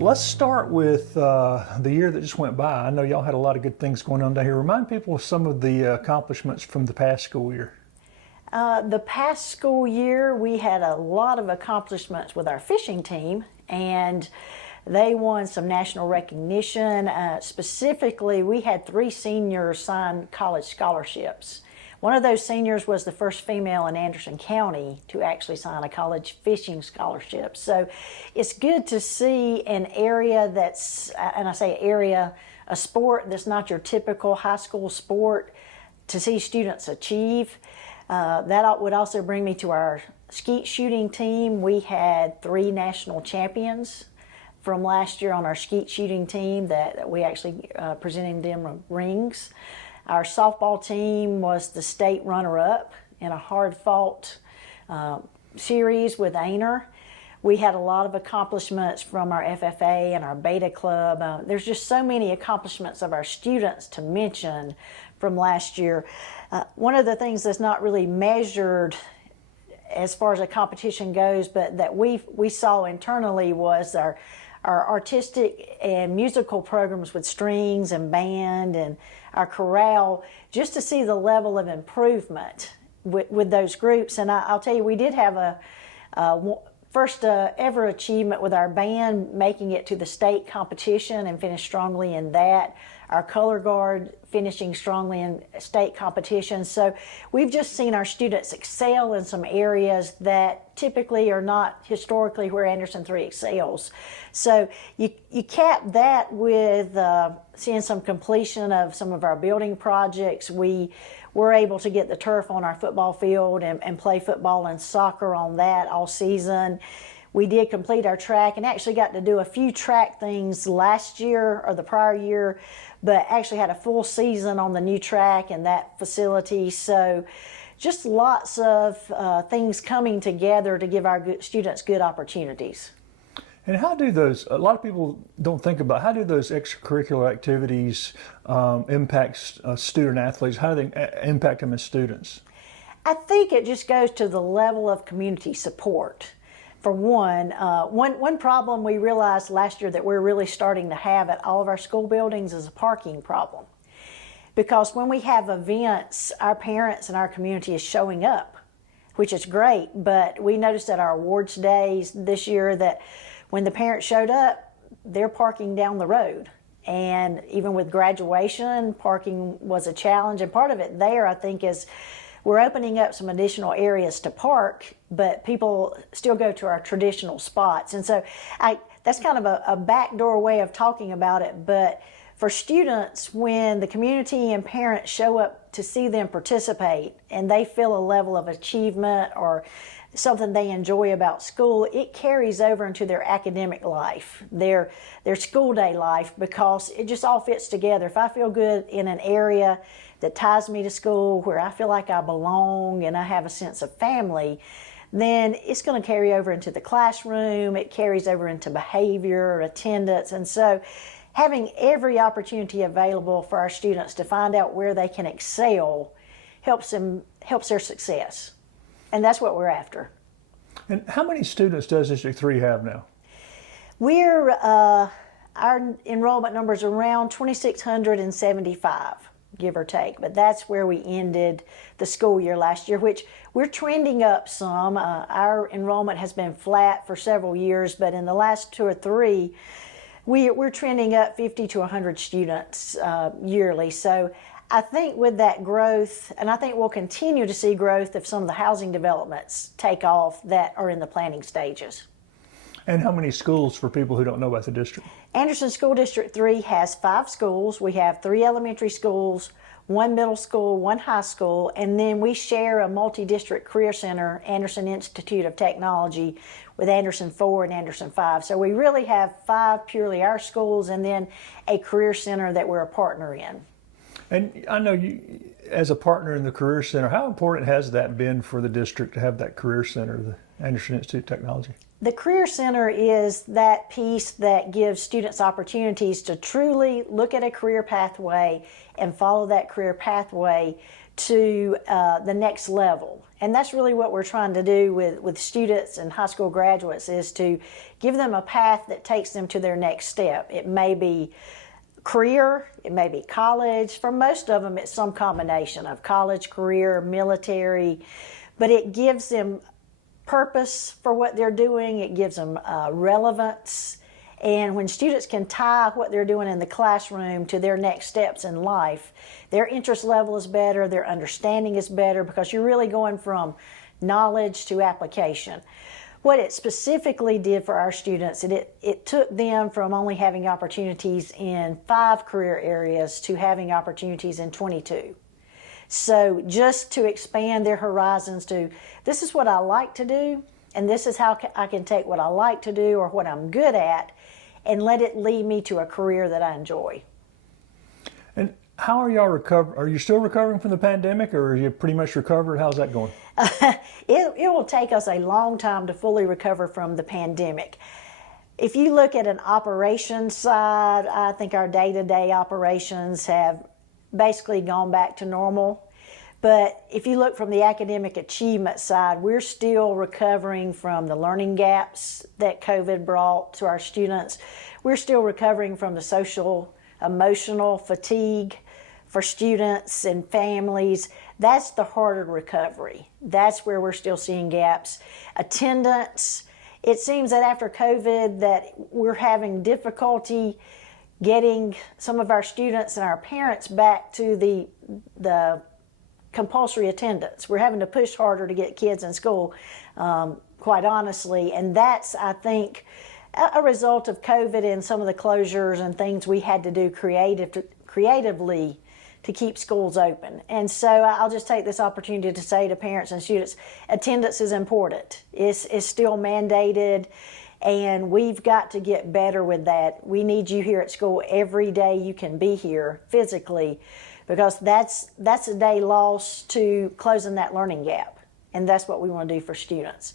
Let's start with the year that just went by. I know y'all had a lot of good things going on down here. Remind people of some of the accomplishments from the past school year. The past school year, we had a lot of accomplishments with our fishing team, and they won some national recognition. Specifically, we had 3 seniors sign college scholarships. One of those seniors was the first female in Anderson County to actually sign a college fishing scholarship. So it's good to see an area that's, and I say area, a sport that's not your typical high school sport, to see students achieve. That would also bring me to our skeet shooting team. We had 3 national champions from last year on our skeet shooting team that we actually presented them rings. Our softball team was the state runner-up in a hard-fought series with Aner. We had a lot of accomplishments from our FFA and our Beta Club. There's just so many accomplishments of our students to mention from last year. One of the things that's not really measured as far as a competition goes, but that we saw internally was our artistic and musical programs with strings and band and our chorale, just to see the level of improvement with those groups. And I'll tell you, we did have a first ever achievement with our band making it to the state competition and finished strongly in that. Our color guard finishing strongly in state competitions. So we've just seen our students excel in some areas that typically are not historically where Anderson 3 excels. So you cap that with seeing some completion of some of our building projects. We were able to get the turf on our football field and play football and soccer on that all season. We did complete our track and actually got to do a few track things last year or the prior year, but actually had a full season on the new track and that facility. So just lots of things coming together to give our students good opportunities. And how do those, a lot of people don't think about, how do those extracurricular activities impact student athletes? How do they impact them as students? I think it just goes to the level of community support. For one problem we realized last year that we're really starting to have at all of our school buildings is a parking problem. Because when we have events, our parents and our community is showing up, which is great, but we noticed at our awards days this year that when the parents showed up, they're parking down the road. And even with graduation, parking was a challenge. And part of it there, I think, is we're opening up some additional areas to park, but people still go to our traditional spots. And so that's kind of a backdoor way of talking about it. But for students, when the community and parents show up to see them participate and they feel a level of achievement or something they enjoy about school, it carries over into their academic life, their school day life, because it just all fits together. If I feel good in an area that ties me to school, where I feel like I belong and I have a sense of family, then it's going to carry over into the classroom. It carries over into behavior, attendance. And so having every opportunity available for our students to find out where they can excel helps their success. And that's what we're after. And how many students does District 3 have now? Our enrollment numbers are around 2,675. Give or take, but that's where we ended the school year last year, which we're trending up some. Our enrollment has been flat for several years, but in the last 2 or 3, we're trending up 50 to 100 students yearly. So I think with that growth, and I think we'll continue to see growth if some of the housing developments take off that are in the planning stages. And how many schools, for people who don't know about the district? Anderson School District 3 has 5 schools. We have 3 elementary schools, 1 middle school, 1 high school, and then we share a multi-district career center, Anderson Institute of Technology, with Anderson 4 and Anderson 5. So we really have 5 purely our schools and then a career center that we're a partner in. And I know you, as a partner in the Career Center, how important has that been for the district to have that Career Center, the Anderson Institute of Technology? The Career Center is that piece that gives students opportunities to truly look at a career pathway and follow that career pathway to the next level. And that's really what we're trying to do with students and high school graduates, is to give them a path that takes them to their next step. It may be career, it may be college. For most of them, it's some combination of college, career, military, but it gives them purpose for what they're doing. It gives them relevance. And when students can tie what they're doing in the classroom to their next steps in life, their interest level is better, their understanding is better, because you're really going from knowledge to application. What it specifically did for our students, it took them from only having opportunities in 5 career areas to having opportunities in 22. So just to expand their horizons to, this is what I like to do, and this is how I can take what I like to do or what I'm good at and let it lead me to a career that I enjoy. And how are y'all recovering? Are you still recovering from the pandemic, or are you pretty much recovered? How's that going? It will take us a long time to fully recover from the pandemic. If you look at an operations side, I think our day-to-day operations have basically gone back to normal. But if you look from the academic achievement side, we're still recovering from the learning gaps that COVID brought to our students. We're still recovering from the social, emotional fatigue for students and families. That's the harder recovery. That's where we're still seeing gaps. Attendance, it seems that after COVID that we're having difficulty getting some of our students and our parents back to the compulsory attendance. We're having to push harder to get kids in school, quite honestly, and that's, I think, a result of COVID and some of the closures and things we had to do creatively to keep schools open. And so I'll just take this opportunity to say to parents and students, attendance is important. It's still mandated, and we've got to get better with that. We need you here at school every day you can be here physically, because that's a day lost to closing that learning gap, and that's what we want to do for students.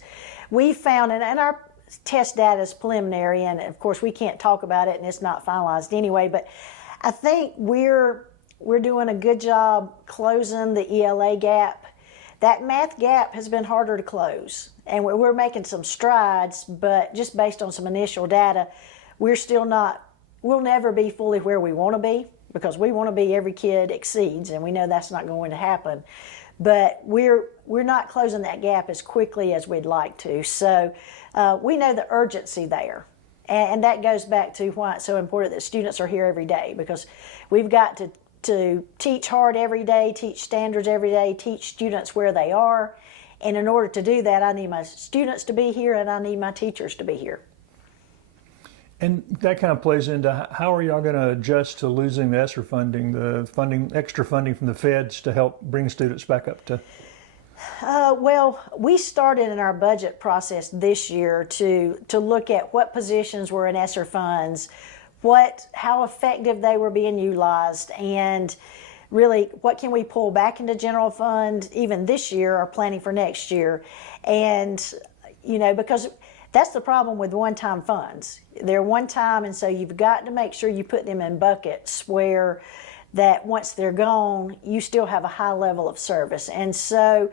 We found, and our test data is preliminary, and of course we can't talk about it and it's not finalized anyway, but I think we're doing a good job closing the ELA gap. That math gap has been harder to close, and we're making some strides, but just based on some initial data, we'll never be fully where we want to be, because we want to be every kid exceeds, and we know that's not going to happen. But we're not closing that gap as quickly as we'd like to. So we know the urgency there. And that goes back to why it's so important that students are here every day, because we've got to teach hard every day, teach standards every day, teach students where they are. And in order to do that, I need my students to be here and I need my teachers to be here. And that kind of plays into how are y'all going to adjust to losing the ESSER funding, extra funding from the feds to help bring students back up to? Well, we started in our budget process this year to look at what positions were in ESSER funds, how effective they were being utilized, and really what can we pull back into general fund even this year or planning for next year. And, because that's the problem with one-time funds. They're one-time, and so you've got to make sure you put them in buckets where that once they're gone, you still have a high level of service. And so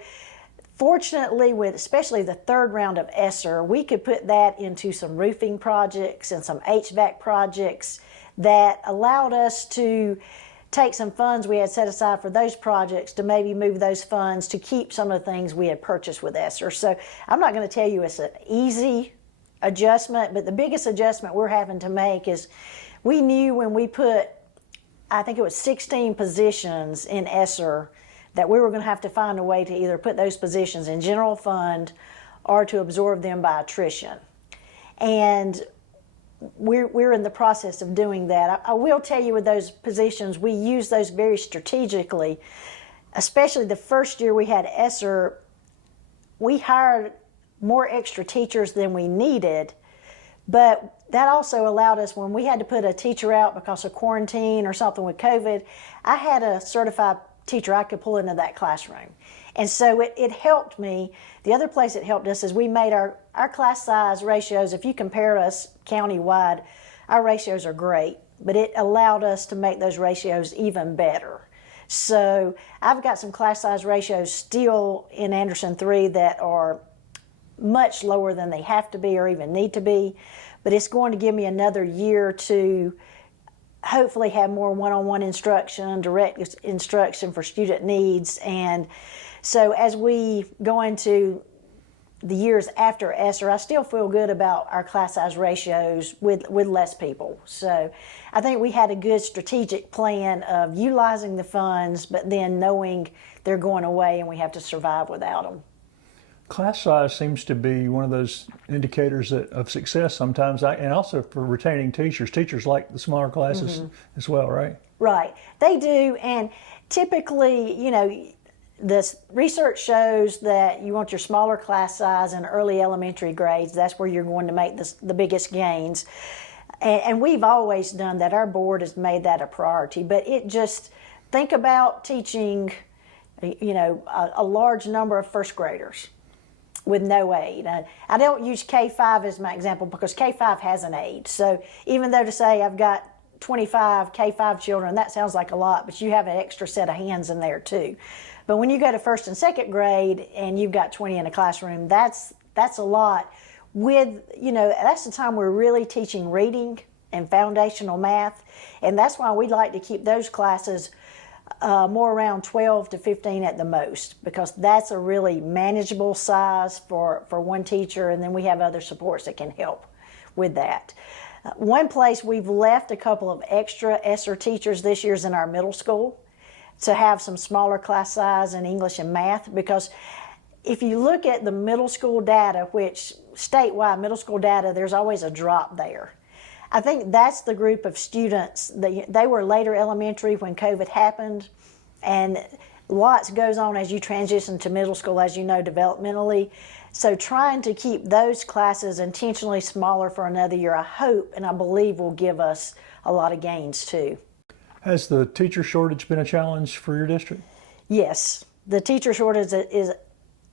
fortunately, with especially the third round of ESSER, we could put that into some roofing projects and some HVAC projects that allowed us to take some funds we had set aside for those projects to maybe move those funds to keep some of the things we had purchased with ESSER. So I'm not going to tell you it's an easy adjustment, but the biggest adjustment we're having to make is we knew when we put, I think it was 16 positions in ESSER, that we were going to have to find a way to either put those positions in general fund or to absorb them by attrition. And we're in the process of doing that. I will tell you with those positions, we use those very strategically, especially the first year we had ESSER. We hired more extra teachers than we needed, but that also allowed us, when we had to put a teacher out because of quarantine or something with COVID, I had a certified teacher I could pull into that classroom. And so it helped me. The other place it helped us is we made our class size ratios. If you compare us county-wide, our ratios are great, but it allowed us to make those ratios even better. So I've got some class size ratios still in Anderson 3 that are much lower than they have to be or even need to be, but it's going to give me another year to hopefully have more one-on-one instruction, direct instruction for student needs. And so as we go into the years after ESSER, I still feel good about our class size ratios with less people. So I think we had a good strategic plan of utilizing the funds, but then knowing they're going away and we have to survive without them. Class size seems to be one of those indicators of success sometimes, and also for retaining teachers. Teachers like the smaller classes as well, right? Right, they do, and typically, you know, the research shows that you want your smaller class size in early elementary grades. That's where you're going to make the biggest gains. And we've always done that. Our board has made that a priority. But it just, think about teaching, you know, a large number of first graders with no aid. I don't use K-5 as my example because K-5 has an aid. So even though to say I've got 25 K-5 children, that sounds like a lot, but you have an extra set of hands in there too. But when you go to first and second grade and you've got 20 in a classroom, that's a lot. With, you know, that's the time we're really teaching reading and foundational math, and that's why we like to keep those classes more around 12 to 15 at the most, because that's a really manageable size for one teacher, and then we have other supports that can help with that. One place we've left a couple of extra ESSER teachers this year is in our middle school, to have some smaller class size in English and math, because if you look at the middle school data, which statewide middle school data, there's always a drop there. I think that's the group of students, they were later elementary when COVID happened, and lots goes on as you transition to middle school, as you know, developmentally. So trying to keep those classes intentionally smaller for another year, I hope and I believe will give us a lot of gains too. Has the teacher shortage been a challenge for your district? Yes, the teacher shortage is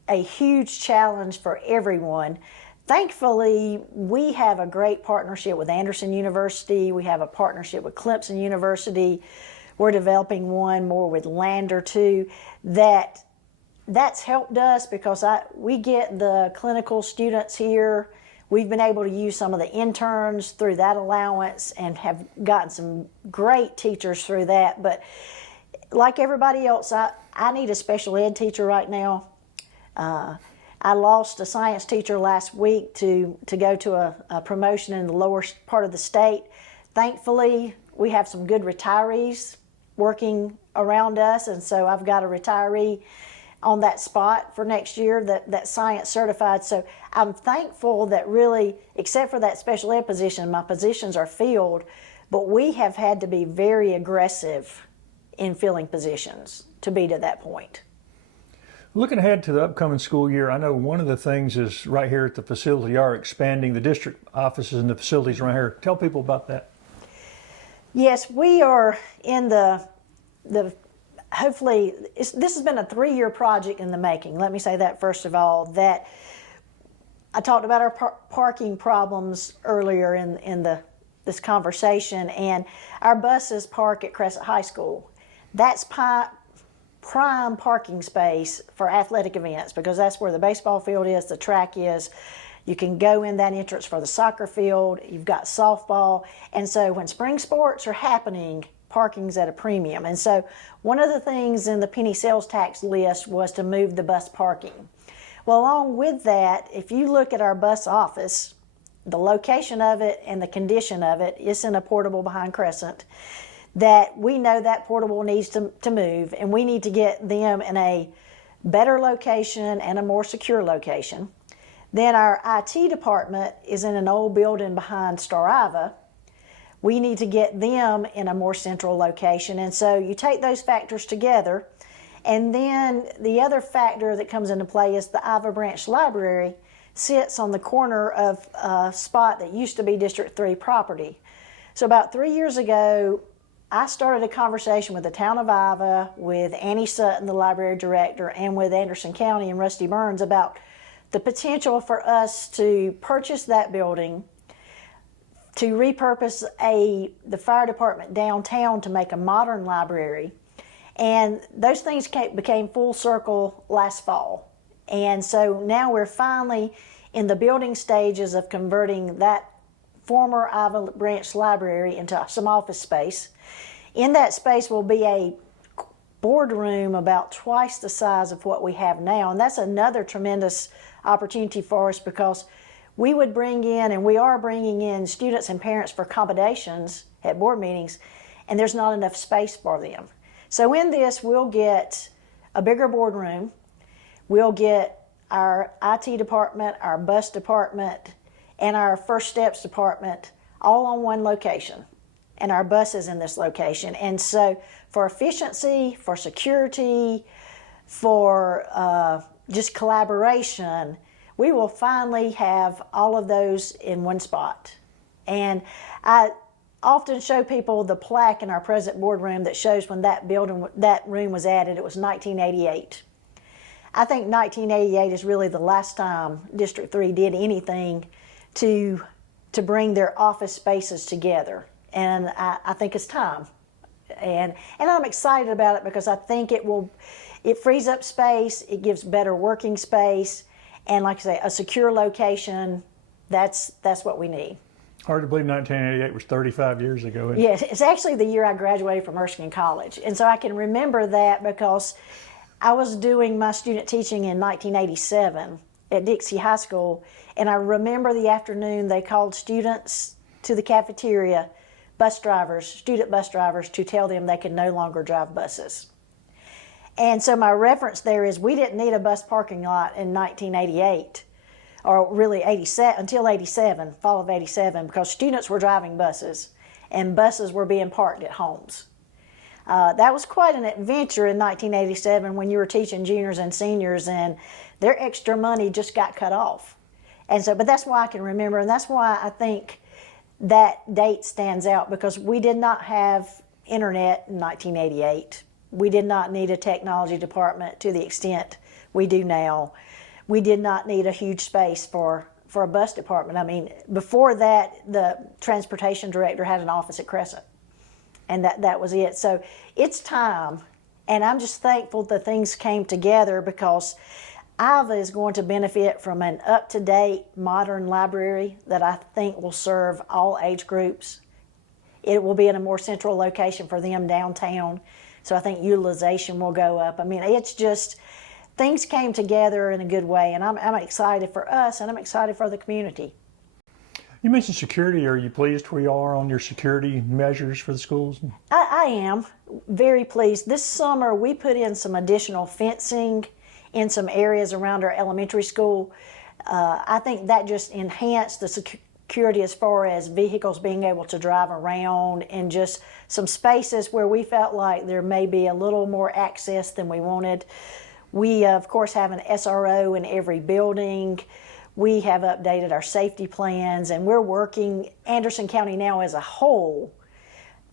a huge challenge for everyone. Thankfully, we have a great partnership with Anderson University. We have a partnership with Clemson University. We're developing one more with Lander too. That's helped us because we get the clinical students here. We've been able to use some of the interns through that allowance and have gotten some great teachers through that. But like everybody else, I need a special ed teacher right now. I lost a science teacher last week to go to a promotion in the lower part of the state. Thankfully, we have some good retirees working around us, and so I've got a retiree on that spot for next year that's science certified. So I'm thankful that really, except for that special ed position, my positions are filled, but we have had to be very aggressive in filling positions to be to that point. Looking ahead to the upcoming school year, I know one of the things is right here at the facility are expanding the district offices and the facilities around here. Tell people about that. Yes, we are in the hopefully, this has been a 3-year project in the making. Let me say that first of all, that I talked about our parking problems earlier in this conversation, and our buses park at Crescent High School. That's prime parking space for athletic events because that's where the baseball field is, the track is. You can go in that entrance for the soccer field. You've got softball. And so when spring sports are happening, parking's at a premium. And so one of the things in the penny sales tax list was to move the bus parking. Well, along with that, if you look at our bus office, the location of it and the condition of it, it's in a portable behind Crescent, that we know that portable needs to move, and we need to get them in a better location and a more secure location. Then our IT department is in an old building behind Starr-Iva. We need to get them in a more central location. And so you take those factors together, and then the other factor that comes into play is the Iva Branch Library sits on the corner of a spot that used to be District 3 property. So about 3 years ago, I started a conversation with the town of Iva, with Annie Sutton, the library director, and with Anderson County and Rusty Burns about the potential for us to purchase that building, to repurpose the fire department downtown to make a modern library, And those things became full circle last fall. And so now we're finally in the building stages of converting that former Iva Branch library into some office space. In that space will be a boardroom about twice the size of what we have now. And that's another tremendous opportunity for us, because we would bring in, and we are bringing in, students and parents for accommodations at board meetings, and there's not enough space for them. So in this, we'll get a bigger boardroom, we'll get our IT department, our bus department, and our first steps department all on one location, and our bus is in this location. And so for efficiency, for security, for just collaboration, we will finally have all of those in one spot. And I often show people the plaque in our present boardroom that shows when that room was added. It was 1988. I think 1988 is really the last time District 3 did anything to bring their office spaces together. And I think it's time. And I'm excited about it, because I think it frees up space, it gives better working space, and like I say, a secure location. That's what we need. Hard to believe 1988 was 35 years ago. Yes, it's actually the year I graduated from Erskine College. And so I can remember that because I was doing my student teaching in 1987 at Dixie High School, and I remember the afternoon they called students to the cafeteria, student bus drivers, to tell them they could no longer drive buses. And so my reference there is we didn't need a bus parking lot in 1988, or really 87, until 87, fall of 87, because students were driving buses and buses were being parked at homes. That was quite an adventure in 1987 when you were teaching juniors and seniors, and their extra money just got cut off. And so, but that's why I can remember, and that's why I think that date stands out, because we did not have internet in 1988. We did not need a technology department to the extent we do now. We did not need a huge space for a bus department. I mean, before that, the transportation director had an office at Crescent, and that was it. So it's time, and I'm just thankful that things came together, because Iva is going to benefit from an up-to-date, modern library that I think will serve all age groups. It will be in a more central location for them downtown, so I think utilization will go up. I mean, it's just, things came together in a good way, and I'm excited for us, and I'm excited for the community. You mentioned security. Are you pleased where you are on your security measures for the schools? I am very pleased. This summer, we put in some additional fencing in some areas around our elementary school. I think that just enhanced the security as far as vehicles being able to drive around, and just some spaces where we felt like there may be a little more access than we wanted. We, of course, have an SRO in every building. We have updated our safety plans, and we're working, Anderson County now as a whole,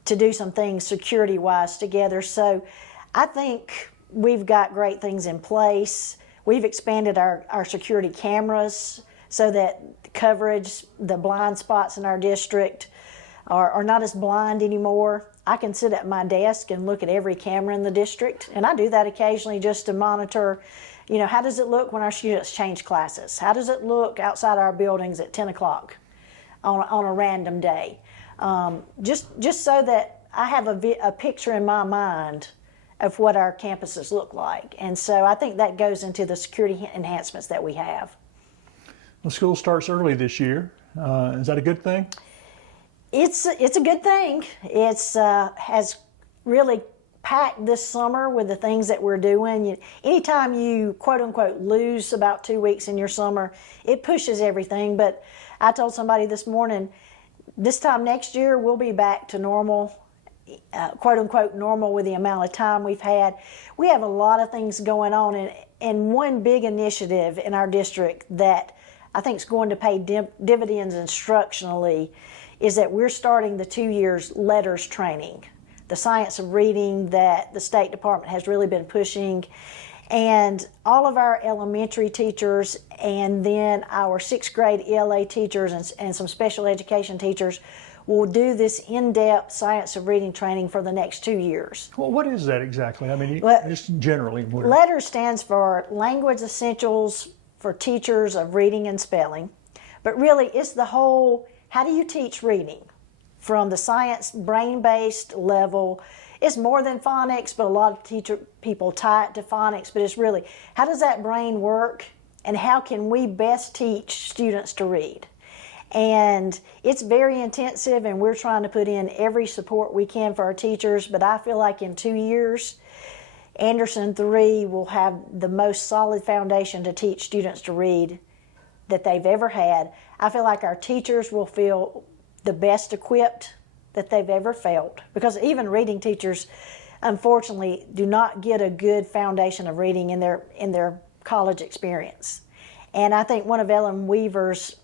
to do some things security-wise together. So I think we've got great things in place. We've expanded our security cameras so that coverage, the blind spots in our district are not as blind anymore. I can sit at my desk and look at every camera in the district, and I do that occasionally just to monitor, you know, how does it look when our students change classes? How does it look outside our buildings at 10 o'clock on a random day? Just so that I have a picture in my mind of what our campuses look like. And so I think that goes into the security enhancements that we have. Well, school starts early this year. Is that a good thing? It's a good thing. It's has really packed this summer with the things that we're doing. Anytime you quote unquote lose about 2 weeks in your summer, it pushes everything. But I told somebody this morning, this time next year we'll be back to normal, quote unquote normal, with the amount of time we've had. We have a lot of things going on, and one big initiative in our district that I think is going to pay dividends instructionally is that we're starting the 2 years letters training, the science of reading that the State Department has really been pushing. And all of our elementary teachers, and then our 6th grade ELA teachers and some special education teachers, will do this in-depth science of reading training for the next 2 years. Well, what is that exactly? I mean, Well, just generally. LETTER stands for Language Essentials for Teachers of Reading and Spelling. But really, it's the whole, how do you teach reading? From the science, brain-based level. It's more than phonics, but a lot of people tie it to phonics, but it's really, how does that brain work? And how can we best teach students to read? And it's very intensive, and we're trying to put in every support we can for our teachers, but I feel like in 2 years, Anderson 3 will have the most solid foundation to teach students to read that they've ever had. I feel like our teachers will feel the best equipped that they've ever felt, because even reading teachers, unfortunately, do not get a good foundation of reading in their college experience. And I think one of Ellen Weaver's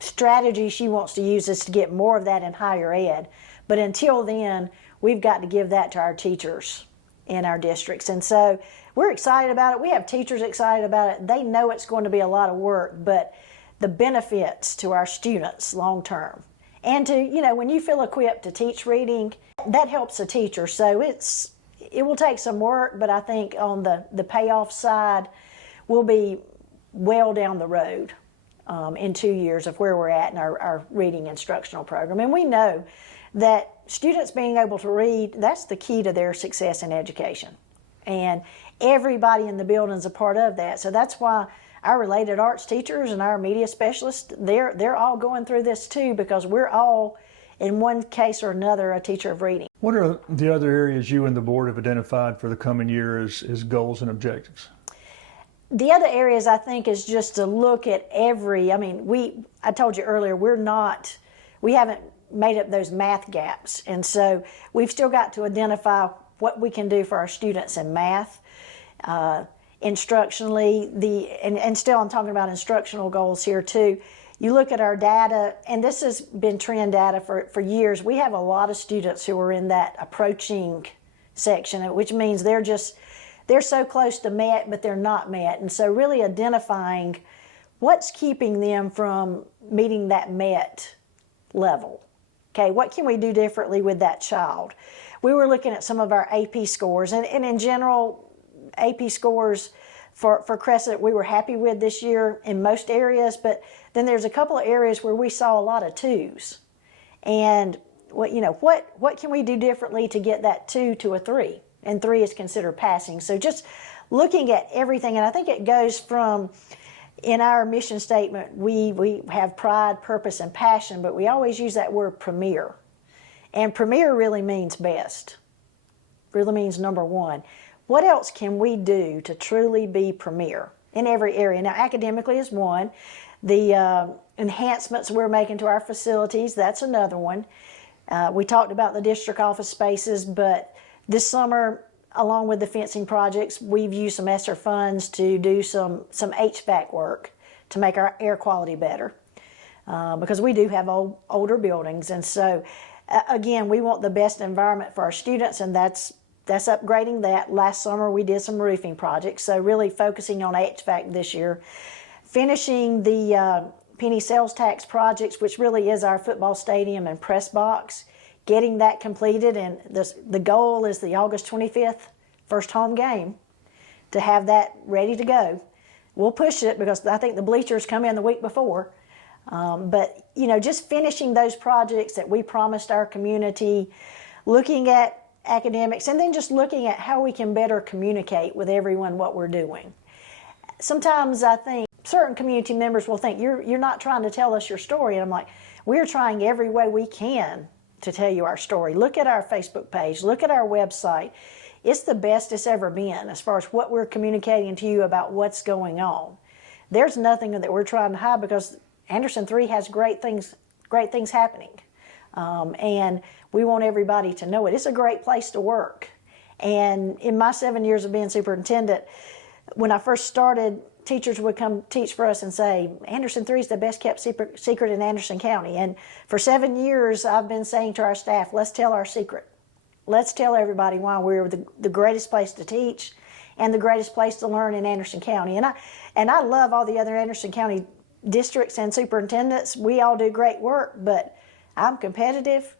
strategy she wants to use is to get more of that in higher ed. But until then, we've got to give that to our teachers in our districts. And so we're excited about it. We have teachers excited about it. They know it's going to be a lot of work, but the benefits to our students long term. And to, when you feel equipped to teach reading, that helps a teacher. So it will take some work, but I think on the payoff side, we'll be well down the road in 2 years of where we're at in our reading instructional program. And we know that students being able to read, that's the key to their success in education. And everybody in the building is a part of that. So that's why our related arts teachers and our media specialists, they're all going through this too, because we're all, in one case or another, a teacher of reading. What are the other areas you and the board have identified for the coming year as goals and objectives? The other areas, I think, is just to look at I told you earlier, we haven't made up those math gaps. And so we've still got to identify what we can do for our students in math. Instructionally, and still I'm talking about instructional goals here too. You look at our data, and this has been trend data for years. We have a lot of students who are in that approaching section, which means they're so close to met, but they're not met. And so really identifying what's keeping them from meeting that met level. Okay, what can we do differently with that child? We were looking at some of our AP scores, and in general, AP scores for Crescent we were happy with this year in most areas, but then there's a couple of areas where we saw a lot of 2s. And what can we do differently to get that 2 to a 3? And 3 is considered passing. So just looking at everything, and I think it goes from, in our mission statement, we have pride, purpose, and passion, but we always use that word premier. And premier really means best, really means number one. What else can we do to truly be premier in every area? Now, academically is one. The enhancements we're making to our facilities, that's another one. We talked about the district office spaces, but this summer, along with the fencing projects, we've used some ESSER funds to do some HVAC work to make our air quality better, because we do have older buildings. And so, again, we want the best environment for our students, and that's upgrading that. Last summer, we did some roofing projects, so really focusing on HVAC this year. Finishing the penny sales tax projects, which really is our football stadium and press box, getting that completed, and the goal is the August 25th first home game to have that ready to go. We'll push it because I think the bleachers come in the week before. But, just finishing those projects that we promised our community, looking at academics, and then just looking at how we can better communicate with everyone what we're doing. Sometimes I think certain community members will think, you're not trying to tell us your story. And I'm like, we're trying every way we can to tell you our story. Look at our Facebook page. Look at our website. It's the best it's ever been as far as what we're communicating to you about what's going on. There's nothing that we're trying to hide, because Anderson 3 has great things happening. And we want everybody to know it. It's a great place to work. And in my 7 years of being superintendent, when I first started, teachers would come teach for us and say, Anderson 3 is the best kept secret in Anderson County. And for 7 years, I've been saying to our staff, let's tell our secret. Let's tell everybody why we're the greatest place to teach and the greatest place to learn in Anderson County. And I love all the other Anderson County districts and superintendents. We all do great work, but I'm competitive.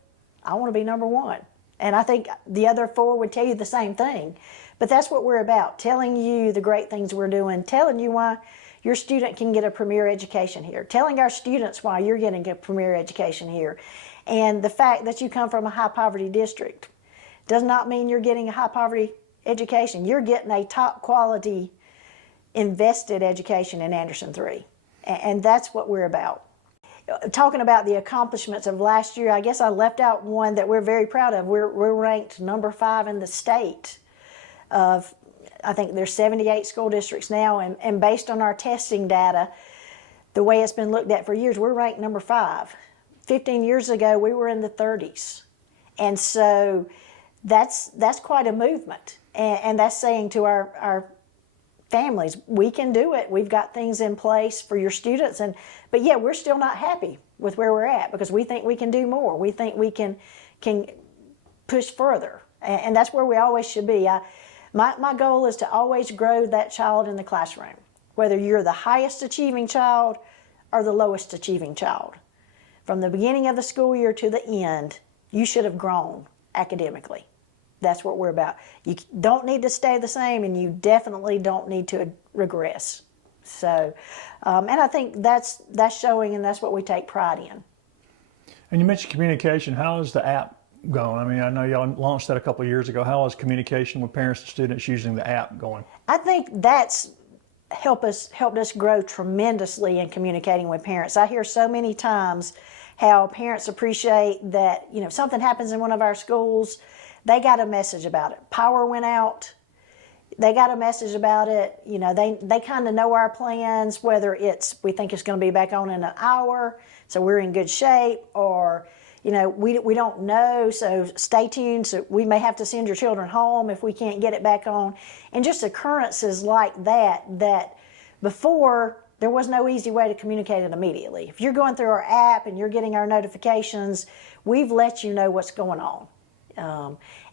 I want to be number one. And I think the other four would tell you the same thing. But that's what we're about, telling you the great things we're doing, telling you why your student can get a premier education here, telling our students why you're getting a premier education here. And the fact that you come from a high poverty district does not mean you're getting a high poverty education. You're getting a top quality invested education in Anderson 3. And that's what we're about. Talking about the accomplishments of last year, I guess I left out one that we're very proud of. We're ranked number 5 in the state of, I think there's 78 school districts now, and based on our testing data, the way it's been looked at for years, we're ranked number 5. 15 years ago, we were in the 30s. And so that's quite a movement. And that's saying to our families, we can do it. We've got things in place for your students. But yeah, we're still not happy with where we're at because we think we can do more. We think we can push further. And that's where we always should be. My goal is to always grow that child in the classroom, whether you're the highest achieving child or the lowest achieving child. From the beginning of the school year to the end, you should have grown academically. That's what we're about. You don't need to stay the same, and you definitely don't need to regress. So, and I think that's showing, and that's what we take pride in. And you mentioned communication. How is the app going? I mean, I know y'all launched that a couple of years ago. How is communication with parents and students using the app going? I think that's helped us grow tremendously in communicating with parents. I hear so many times how parents appreciate that, if something happens in one of our schools, they got a message about it. Power went out. They got a message about it. They kind of know our plans, whether we think it's going to be back on in an hour, so we're in good shape, or, we don't know, so stay tuned. So we may have to send your children home if we can't get it back on. And just occurrences like that before, there was no easy way to communicate it immediately. If you're going through our app and you're getting our notifications, we've let you know what's going on.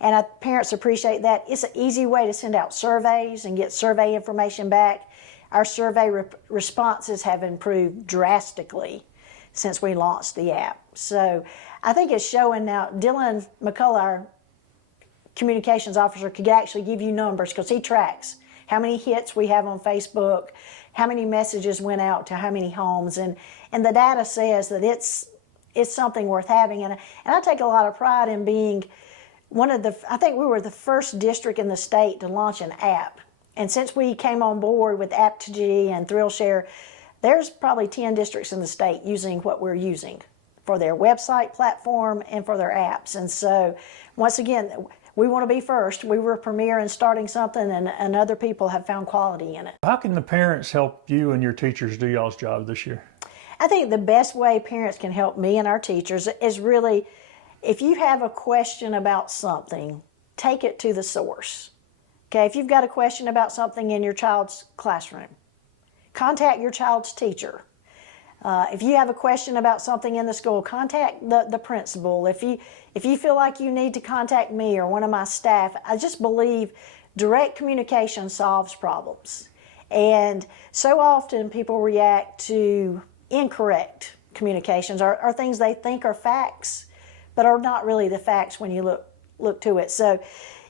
And our parents appreciate that. It's an easy way to send out surveys and get survey information back. Our survey responses have improved drastically since we launched the app. So I think it's showing now. Dylan McCullough, our communications officer, could actually give you numbers because he tracks how many hits we have on Facebook, how many messages went out to how many homes, and the data says that it's something worth having. And I take a lot of pride in being I think we were the first district in the state to launch an app. And since we came on board with App2G and ThrillShare, there's probably 10 districts in the state using what we're using for their website platform and for their apps. And so, once again, we want to be first. We were premier in starting something, and other people have found quality in it. How can the parents help you and your teachers do y'all's job this year? I think the best way parents can help me and our teachers is really, if you have a question about something, take it to the source. Okay, if you've got a question about something in your child's classroom, contact your child's teacher. If you have a question about something in the school, contact the principal. If you feel like you need to contact me or one of my staff, I just believe direct communication solves problems. And so often people react to incorrect communications or things they think are facts, but are not really the facts when you look to it. So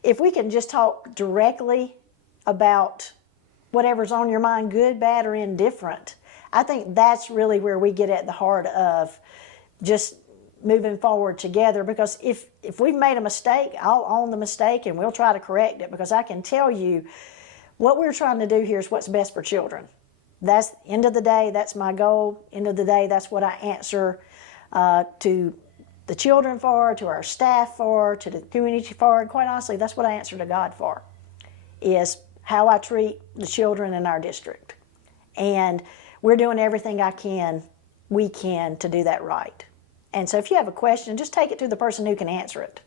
if we can just talk directly about whatever's on your mind, good, bad, or indifferent, I think that's really where we get at the heart of just moving forward together. Because if we've made a mistake, I'll own the mistake and we'll try to correct it, because I can tell you what we're trying to do here is what's best for children. That's end of the day, that's my goal. End of the day, that's what I answer to the children for, to our staff for, to the community for, and quite honestly, that's what I answer to God for, is how I treat the children in our district. And we're doing everything we can to do that right. And so if you have a question, just take it to the person who can answer it,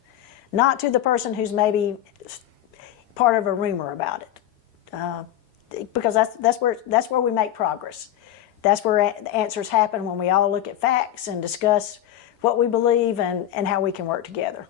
not to the person who's maybe part of a rumor about it. Because that's where we make progress. That's where the answers happen, when we all look at facts and discuss what we believe and how we can work together.